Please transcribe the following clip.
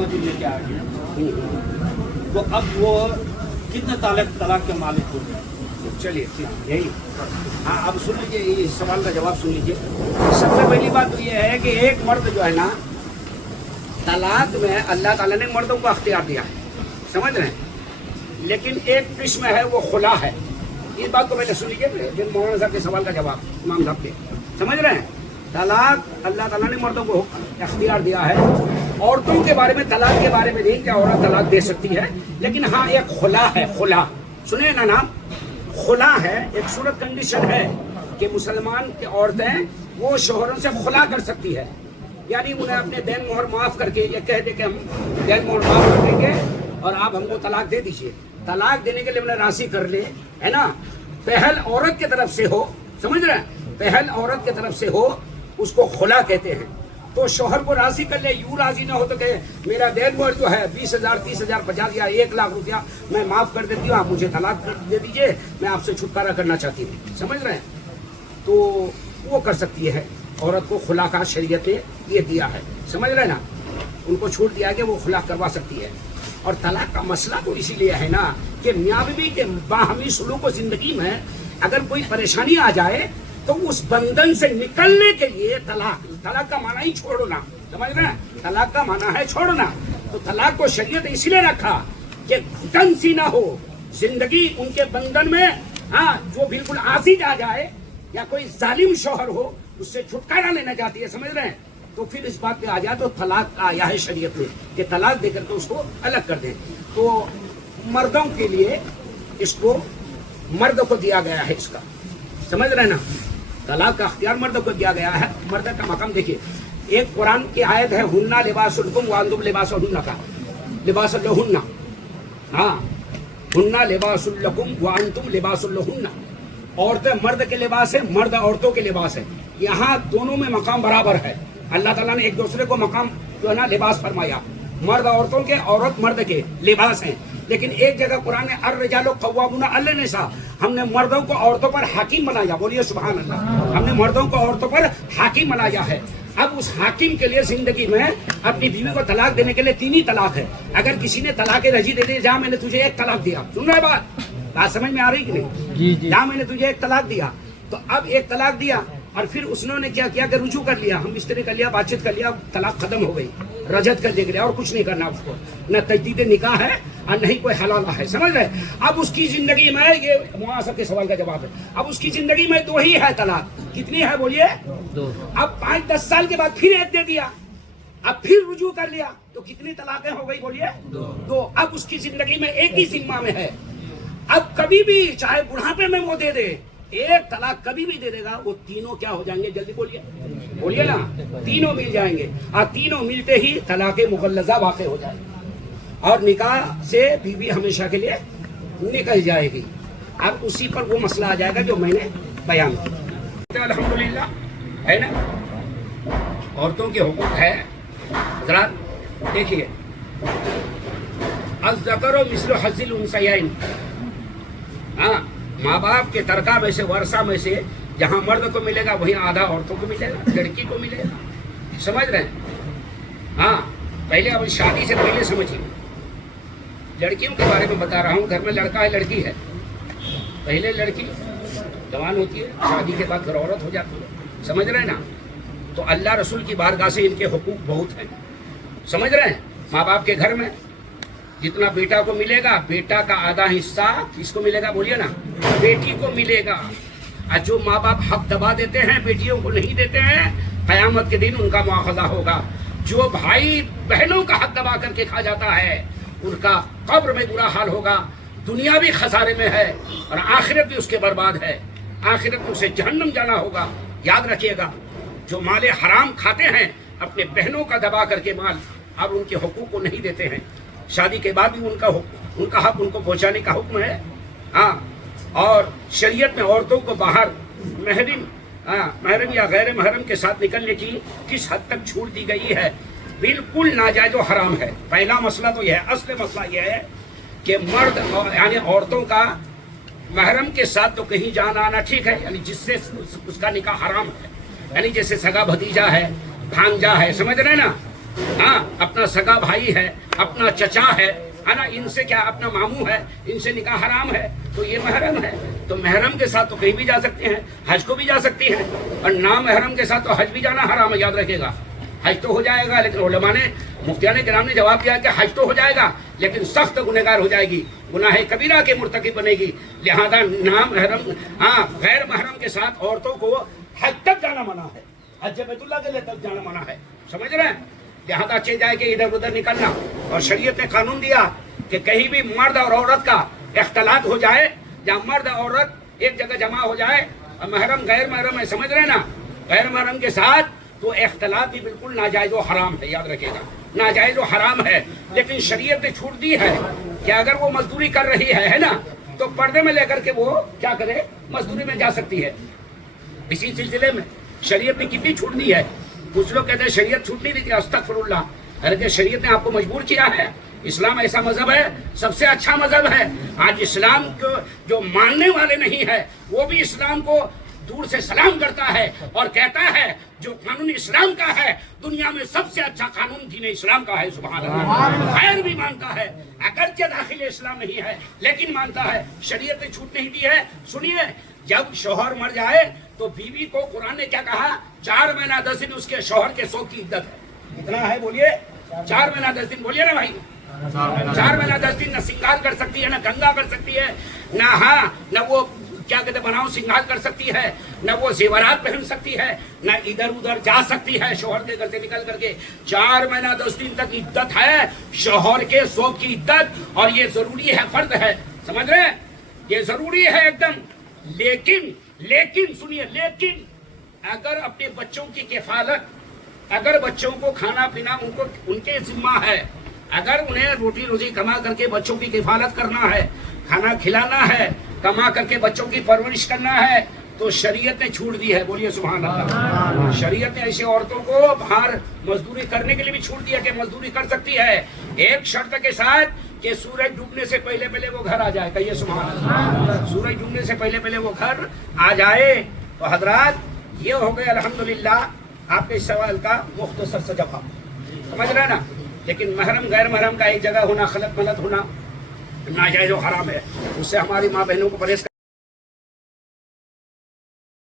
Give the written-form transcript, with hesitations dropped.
नौजी लेके आ गया, तो अब वो कितने तलाक के मालिक हो गए? चलिए ठीक यही। हाँ अब सुन लीजिए, इस सवाल का जवाब सुन लीजिए। सबसे पहली बात तो ये है कि एक मर्द जो है ना, तलाक में अल्लाह ताला ने मर्दों को अख्तियार दिया है, समझ रहे हैं, लेकिन एक किस्म है वो खुला है। इस बात को पहले सुन लीजिए, फिर मौलाना साहब के सवाल का जवाब इमाम साहब के, समझ रहे हैं। तलाक अल्लाह ताला ने मर्दों को अख्तियार दिया है, औरतों के बारे में तलाक के बारे में नहीं कि औरत तलाक दे सकती है, लेकिन हाँ एक खुला है, खुला सुने ना नाम, खुला है। एक सूरत कंडीशन है कि मुसलमान की औरतें वो शोहरों से खुला कर सकती है, यानी उन्हें अपने देन मोहर माफ करके ये कह दे कि हम देन मोहर माफ कर देंगे और आप हमको तलाक दे दीजिए। तलाक देने के लिए उन्हें राशि कर ले, है ना, पहल औरत की तरफ से हो, समझ रहे हैं, पहल औरत की तरफ से हो, उसको खुला कहते हैं। तो शोहर को राशि कर ले, यूं राजी ना हो तो कहे मेरा देन मोहर जो है 20,000 30,000 50 या 1 लाख रुपया मैं माफ कर देती हूँ, आप मुझे तलाक दे दीजिए, मैं आपसे छुटकारा करना चाहती हूँ, समझ रहे हैं। तो वो कर सकती है, औरत को खुला का शरीयत ने ये दिया है, समझ रहे हैं ना, उनको छूट दिया कि वो खुला करवा सकती है। और तलाक का मसला तो इसीलिए है ना कि मियाँ बीवी के बाहमी सुलूक व जिंदगी में अगर कोई परेशानी आ जाए तो उस बंधन से निकलने के लिए तलाक का माना ही छोड़ना, समझ रहे हैं, तलाक का माना है छोड़ना। तो तलाक को शरीयत इसलिए रखा कि घुटन सी ना हो जिंदगी उनके बंधन में, हाँ, जो बिल्कुल आसीज आ जाए या कोई जालिम शौहर हो उससे छुटकारा लेना चाहती है, समझ रहे हैं। तो फिर इस बात पे आ जाए तो तलाक आया है शरीयत में कि तलाक देकर के उसको अलग कर दें। तो मर्दों के लिए इसको मर्द को दिया गया है, इसका समझ रहे हैं ना, तलाक का अख्तियार मर्द को दिया गया है। मर्द का मकाम देखिए, एक कुरान की आयत है हुन्ना लिबासुल लकुम व अंतुम लिबासुल लहुन्ना का, लिबासुल लहुन्ना, हाँ, हुन्ना लिबासुल लकुम व अंतुम लिबासुल लहुन्ना, औरतें मर्द के लिबास है, मर्द औरतों के लिबास है। यहाँ दोनों में मकाम बराबर है। अल्लाह ताला ने एक दूसरे को मकाम जो है ना लिबास फरमाया, मर्द औरतों के, औरत मर्द के लिबास हैं। लेकिन एक जगह कुरान ने अर्रिजालु क़व्वामूना अला निसा, हमने मर्दों को औरतों पर हाकिम बनाया, बोलिए सुभान अल्लाह, हमने मर्दों को औरतों पर हाकिम बनाया है। अब उस हाकिम के लिए जिंदगी में अपनी बीवी को तलाक देने के लिए 3 ही तलाक है। अगर किसी ने तलाक रजी दे दी, जहाँ मैंने तुझे 1 तलाक दिया, सुन रहे बात समझ में आ रही कि नहीं, जहाँ मैंने तुझे 1 तलाक दिया, तो अब 1 तलाक दिया और फिर उसने क्या किया कि रुजू कर लिया, हम इस्त्री कर लिया, बातचीत कर लिया, तलाक खत्म हो गई, रजत कर दे गया और कुछ नहीं करना उसको, न तजदीद निकाह है और नहीं कोई हलाला है, समझ रहे। अब उसकी जिंदगी में, ये मुआसर के सवाल का जवाब है, अब उसकी जिंदगी में 2 ही है तलाक। कितनी है बोलिए? 2। अब 5-10 साल के बाद फिर 1 दे दिया, अब फिर रुजू कर लिया, तो कितनी तलाकें हो गई बोलिए? 2। अब उसकी जिंदगी में 1 ही जिम्मा में है। अब कभी भी चाहे बुढ़ापे में वो दे दे, 1 तलाक कभी भी दे देगा, वो तीनों क्या हो जाएंगे, जल्दी बोलिए, बोलिए ना, तीनों मिल जाएंगे। और तीनों मिलते ही तलाक़े मुग़ल्लज़ा वाक़े हो जाएगी और निकाह से बीवी हमेशा के लिए निकल जाएगी। अब उसी पर वो मसला आ जाएगा जो मैंने बयान किया। अल्हम्दुलिल्लाह है ना, औरतों के हुकूक है। जरा देखिए, अज़्ज़करु मिस्लु हज़्ज़िल उन्सयैन, हाँ, माँ बाप के तरका में से, वर्षा में से, जहाँ मर्द को मिलेगा वहीं आधा औरतों को मिलेगा, लड़की को मिलेगा, समझ रहे हैं। हाँ, पहले अब शादी से पहले समझिए, लड़कियों के बारे में बता रहा हूँ। घर में लड़का है, लड़की है, पहले लड़की जवान होती है, शादी के बाद फिर औरत हो जाती है, समझ रहे हैं ना। तो अल्लाह रसूल की बारगाह से इनके हुकूक बहुत हैं, समझ रहे हैं। माँ बाप के घर में जितना बेटा को मिलेगा, बेटा का आधा हिस्सा किसको मिलेगा बोलिए ना, बेटी को मिलेगा। और जो माँ बाप हक दबा देते हैं, बेटियों को नहीं देते हैं, क़यामत के दिन उनका मुआखज़ा होगा। जो भाई बहनों का हक दबा करके खा जाता है, उनका कब्र में बुरा हाल होगा, दुनिया भी खसारे में है और आखिरत भी उसके बर्बाद है, आखिरत में उसे जहन्नम जाना होगा। याद रखिएगा, जो माल हराम खाते हैं अपने बहनों का दबा करके माल, अब उनके हुकूक को नहीं देते हैं, शादी के बाद भी उनका हक उनको पहुंचाने का हुक्म है। हाँ, और शरीयत में औरतों को बाहर महरम या गैर महरम के साथ निकलने की किस हद तक छूट दी गई है, बिल्कुल नाजायज और हराम है। पहला मसला तो यह है, असली मसला यह है कि मर्द यानी औरतों का महरम के साथ तो कहीं जाना आना ठीक है, यानी जिससे उसका निकाह हराम है, यानी जैसे सगा भतीजा है, भांजा है, समझ रहे ना, हाँ अपना सगा भाई है, अपना चचा है ना, इनसे क्या अपना मामू है, इनसे निकाह हराम है, तो ये महरम है। तो महरम के साथ तो कहीं भी जा सकते हैं, हज को भी जा सकती है, और ना महरम के साथ तो हज भी जाना हराम है, याद रखेगा। हज तो हो जाएगा, लेकिन उलमा ने, मुफ्तियान किराम ने जवाब दिया कि हज तो हो जाएगा लेकिन सख्त गुनहगार हो जाएगी, गुनाह कबीरा के मुर्तकिब बनेगी। लिहाजा ना महरम, हाँ गैर महरम के साथ औरतों को हज तक जाना मना है, हज बैतुल्लाह के लिए तक जाना मना है, समझ रहे हैं। लिहाजा अच्छे जाए कि इधर उधर निकलना, और शरीयत ने कानून दिया कि कहीं भी मर्द और औरत का इख्तलात हो जाए, जहाँ मर्द और एक जगह जमा हो जाए, और महरम गैर महरम है, समझ रहे हैं ना, गैर महरम के साथ तो इख्तलात भी बिल्कुल नाजायज व हराम है, याद रखिएगा, नाजायज व हराम है। लेकिन शरीयत ने छूट दी है कि अगर वो मजदूरी कर रही है ना, तो पर्दे में लेकर के वो क्या करे, मजदूरी में जा सकती है। इसी सिलसिले में शरीयत ने कितनी छूट दी है। कुछ लोग कहते हैं शरीयत छूट नहीं दी थी, अस्तगफिरुल्लाह, अरे शरीयत ने आपको मजबूर किया है। इस्लाम ऐसा मजहब है, सबसे अच्छा मजहब है। आज इस्लाम को जो मानने वाले नहीं है वो भी इस्लाम को दूर से सलाम करता है और कहता है जो कानून इस्लाम का है दुनिया में सबसे अच्छा कानून दीन इस्लाम का है। सुभान अल्लाह। खैर भी मानता है, अगरचे दाखिल इस्लाम नहीं है लेकिन मानता है। शरीयत ने छूट नहीं दी है। सुनिए, जब शौहर मर जाए तो बीवी को कुरान ने क्या कहा, 4 महीना 10 दिन उसके शौहर के शौक की इद्दत है। कितना है बोलिए, 4 महीना 10 दिन, बोलिए ना भाई। 4 महीना 10 दिन न सिंगार कर सकती है, न गंगा कर सकती है, न हाँ न वो क्या कहते बनाओ सिंगार कर सकती है, न वो जेवरात पहन सकती है, न इधर उधर जा सकती है शौहर के घर से निकल करके। 4 महीना 10 दिन तक इद्दत है, शौहर के शौक की इद्दत, और ये जरूरी है, फर्द है, समझ रहे हैं, ये जरूरी है एकदम। लेकिन सुनिए, लेकिन अगर अपने बच्चों की किफालत, अगर बच्चों को खाना पीना उनको उनके जिम्मा है, अगर उन्हें रोटी रोजी कमा करके बच्चों की किफालत करना है, खाना खिलाना है, कमा करके बच्चों की परवरिश करना है, तो शरीयत ने छूट दी है। बोलिए सुभान अल्लाह। शरीयत ने ऐसे औरतों को बाहर मजदूरी करने के लिए भी छूट दिया कि मजदूरी कर सकती है, एक शर्त के साथ कि सूरज डूबने से पहले पहले वो घर आ जाए। कहिए सुभान अल्लाह। सूरज डूबने से पहले पहले वो घर आ जाए। तो हजरात, ये हो गए अल्हम्दुलिल्लाह आपके इस सवाल का मुख्तसर सा जवाब, समझ रहे ना। लेकिन महरम गैर महरम का एक जगह होना, खलत मलत होना नाजायज और हराम है, उससे हमारी माँ बहनों को परहेज